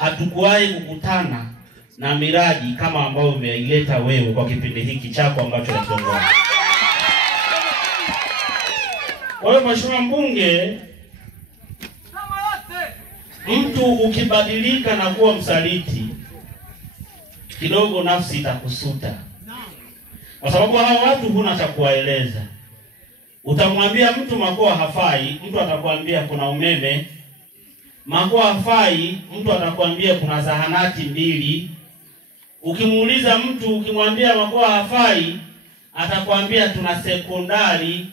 hatukuwahi kukutana na miradi kama ambayo umeileta wewe kwa kipindi hiki chako ambacho unakiongoza. Kwa hiyo Mheshimiwa Mbunge, mtu ukibadilika na kuwa msaliti kidogo nafsi itakusuta. Kwa sababu hao watu huna cha kuwaeleza. Utamwambia mtu Makoa hafai, mtu atakwambia kuna umeme. Makoa hafai, mtu atakwambia kuna zahanati 2. Ukimuuliza mtu ukimwambia Makoa hafai, atakwambia tuna sekondari.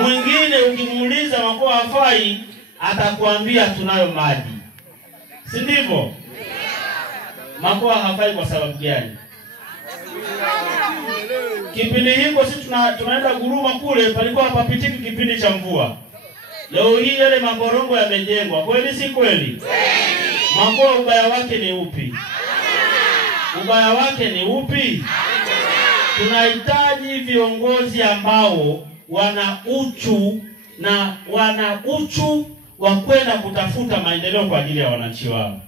Mwingine ukimuuliza Makoa hafai, atakwambia tunayo maji. Si ndivyo? Makoa hafai kwa sababu gani? Kipindi hiko sisi tunaenda Guruma kule, palikuwa hapapitiki kipindi cha mvua. Leo hii yale makorongo yamejengwa. Kweli si kweli? Makoa ubaya wake ni upi? Ubaya wake ni upi? Tunahitaji viongozi ambao wana uchu wa kwenda kutafuta maendeleo kwa ajili ya wananchi wao.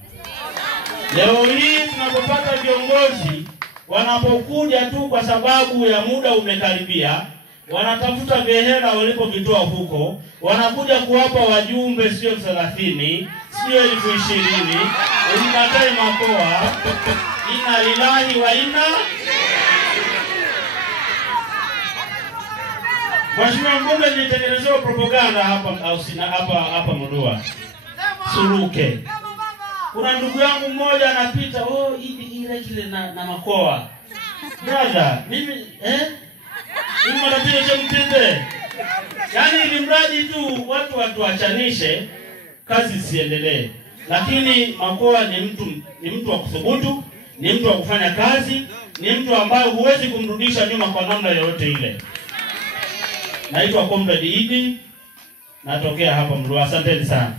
Leo hii tunapopata viongozi wanapokuja tu kwa sababu ya muda umekaribia, wanatafuta vihela walipovitoa huko, wanakuja kuwapa wajumbe sio 30, sio 20,000, umkatae Makoa, ina lillahi wa inna. Mheshimiwa Mbunge, nilitengenezewa propaganda hapa Mudua. Suruke. Kuna ndugu yangu mmoja anapita, ile kile na Makoa. Brother, mimi mimi matatizo cha mpinde. Yaani ili mradi tu watu watuachanishe, kazi siendelee. Lakini Makoa ni mtu wa kuthubutu, ni mtu wa kufanya kazi, ni mtu ambaye huwezi kumrudisha nyuma kwa namna yoyote ile. Naitwa Comrade Idi, natokea hapa Mdua. Asanteni sana.